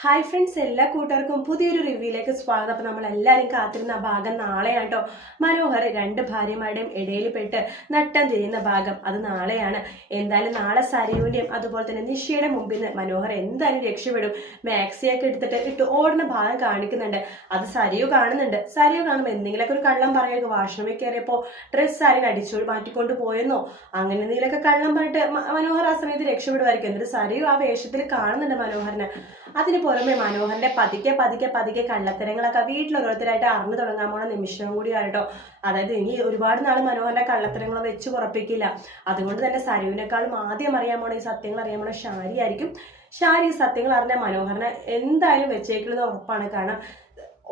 Hi friends എല്ലാ കൂട്ടർക്കും പുതിയൊരു റിവ്യൂയിലേക്ക് സ്വാഗതം. അപ്പോൾ നമ്മൾ എല്ലാവരും കാത്തിരുന്ന ഭാഗം നാളെയാണ് കേട്ടോ മനോഹർ രണ്ട് ഭാര്യമാരുടെയും ഇടയിൽ പെട്ട് നട്ടം തിരിയുന്ന ഭാഗം അത് നാളെയാണ്. എന്തായാലും നാളെ സരയുവിന്റെയും അതുപോലെ തന്നെ നിഷയുടെ മുമ്പിൽ നിന്ന് മനോഹർ എന്തായാലും രക്ഷപ്പെടും. മാക്സിയൊക്കെ എടുത്തിട്ട് ഇട്ട് ഓടുന്ന ഭാഗം കാണിക്കുന്നുണ്ട്. അത് സരയു കാണുന്നുണ്ട്. സരയു കാണുമ്പോൾ എന്തെങ്കിലുമൊക്കെ ഒരു കള്ളം പറയുക വാഷ്റൂമിൽ കയറിയപ്പോൾ ഡ്രസ്സ് ആരും അടിച്ചു മാറ്റിക്കൊണ്ട് പോയെന്നോ? അങ്ങനെ എന്തെങ്കിലുമൊക്കെ കള്ളം പറഞ്ഞിട്ട് മനോഹർ ആ സമയത്ത് രക്ഷപ്പെടുമായിരിക്കും. എന്നിട്ട് സരയു ആ വേഷത്തിൽ കാണുന്നുണ്ട് മനോഹറിനെ. അതിന് പുറമെ മനോഹറിന്റെ പതുക്കെ പതുക്കെ പതുക്കെ കള്ളത്തരങ്ങളൊക്കെ വീട്ടിൽ ഓരോരുത്തരായിട്ട് അറിഞ്ഞു തുടങ്ങാൻ പോണ നിമിഷം കൂടി ആയിട്ടോ. അതായത് ഇനി ഒരുപാട് നാൾ മനോഹറിന്റെ കള്ളത്തരങ്ങൾ വെച്ച് ഉറപ്പിക്കില്ല. അതുകൊണ്ട് തന്നെ സരുവിനേക്കാളും ആദ്യം അറിയാൻ പോണ ഈ സത്യങ്ങൾ അറിയാൻ പോണ ഷാരി ആയിരിക്കും. ഷാരി സത്യങ്ങൾ അറിഞ്ഞ മനോഹറിനെ എന്തായാലും വെച്ചേക്കുന്നത് ഉറപ്പാണ്. കാരണം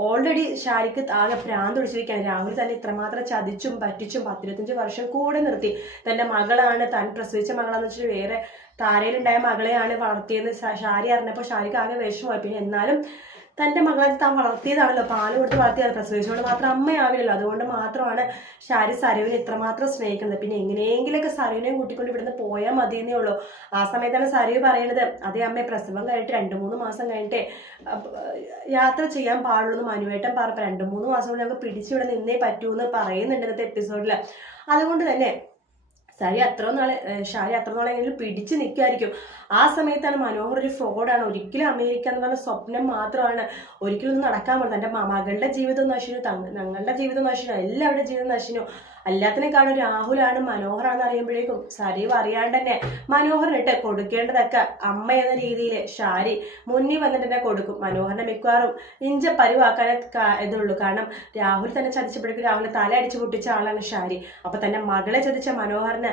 ഓൾറെഡി ഷാരിക്ക് ആകെ ഭ്രാന്ത് പിടിച്ചിരിക്കുകയാണ്. രാഹുൽ തന്നെ ഇത്രമാത്രം ചതിച്ചും പറ്റിച്ചും പത്തിരുപത്തഞ്ച് വർഷം കൂടെ നിർത്തി. തന്റെ മകളാണ് താൻ പ്രസവിച്ച മകളാന്ന് വെച്ചിട്ട് വേറെ താരയിലുണ്ടായ മകളെയാണ് വളർത്തിയെന്ന് ഷാരി അറിഞ്ഞപ്പോൾ ഷാരിക്ക് ആകെ വിഷമമായി. പിന്നെ എന്നാലും തന്റെ മകളെ താൻ വളർത്തിയതാണല്ലോ. പാൽ കൊടുത്ത് വളർത്തിയത്. പ്രസവിച്ചുകൊണ്ട് മാത്രം അമ്മയാവില്ലല്ലോ. അതുകൊണ്ട് മാത്രമാണ് ഷാരി സരുവിനെ ഇത്രമാത്രം സ്നേഹിക്കുന്നത്. പിന്നെ എങ്ങനെയെങ്കിലൊക്കെ സരുവിനെയും കൂട്ടിക്കൊണ്ട് ഇവിടുന്ന് പോയാൽ മതിയെന്നേ ഉള്ളൂ. ആ സമയത്താണ് സരുവ് പറയണത് അതേ അമ്മ പ്രസവം കഴിഞ്ഞിട്ട് രണ്ട് മൂന്ന് മാസം കഴിഞ്ഞിട്ട് യാത്ര ചെയ്യാൻ പാടുള്ളൂ എന്ന് മനുവേട്ടൻ പറഞ്ഞപ്പോൾ രണ്ട് മൂന്ന് മാസം കൊണ്ട് ഞങ്ങൾക്ക് പിടിച്ചിവിടെ നിന്നേ പറ്റൂ എന്ന് പറയുന്നുണ്ട് ഇന്നത്തെ എപ്പിസോഡിൽ അതുകൊണ്ട് തന്നെ സരി അത്ര നാളെ ഷാരി അത്ര നാളെങ്കിലും പിടിച്ചു നിൽക്കുമായിരിക്കും ആ സമയത്താണ് മനോഹർ ഒരു ഫ്രോഡാണ്. ഒരിക്കലും അമേരിക്ക എന്ന് പറഞ്ഞ സ്വപ്നം മാത്രമാണ്. ഒരിക്കലും നടക്കാൻ പറ്റില്ല എന്റെ മകളുടെ ജീവിതം നശിനു ഞങ്ങളുടെ ജീവിതം നശിനു എല്ലാവരുടെ ജീവിതം നശിനു എല്ലാത്തിനേക്കാളും രാഹുലാണ് മനോഹറാണെന്ന് അറിയുമ്പോഴേക്കും സരീവ് അറിയാണ്ട് തന്നെ മനോഹറിനിട്ട് കൊടുക്കേണ്ടതൊക്കെ അമ്മ എന്ന രീതിയിൽ ഷാരി മുന്നിൽ വന്നിട്ട് തന്നെ കൊടുക്കും. മനോഹറിനെ മിക്കവാറും ഇഞ്ച പരിവാക്കാനേ ഇതുള്ളൂ. കാരണം രാഹുൽ തന്നെ ചതിച്ചപ്പോഴേക്കും രാഹുലിനെ തല അടിച്ചു പൊട്ടിച്ച ആളാണ് ഷാരി അപ്പൊ തന്നെ മകളെ ചതിച്ച മനോഹറിന്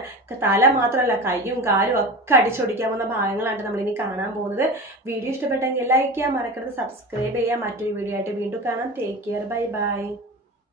തല മാത്രമല്ല കൈയും കാലും ഒക്കെ അടിച്ചൊടിക്കാൻ പോകുന്ന ഭാഗങ്ങളാണ് നമ്മൾ ഇനി കാണാൻ പോകുന്നത്. വീഡിയോ ഇഷ്ടപ്പെട്ടെങ്കിൽ ലൈക്ക് ചെയ്യാൻ മറക്കരുത്. സബ്സ്ക്രൈബ് ചെയ്യാൻ മറ്റൊരു വീഡിയോ ആയിട്ട് വീണ്ടും കാണാം. Take care bye bye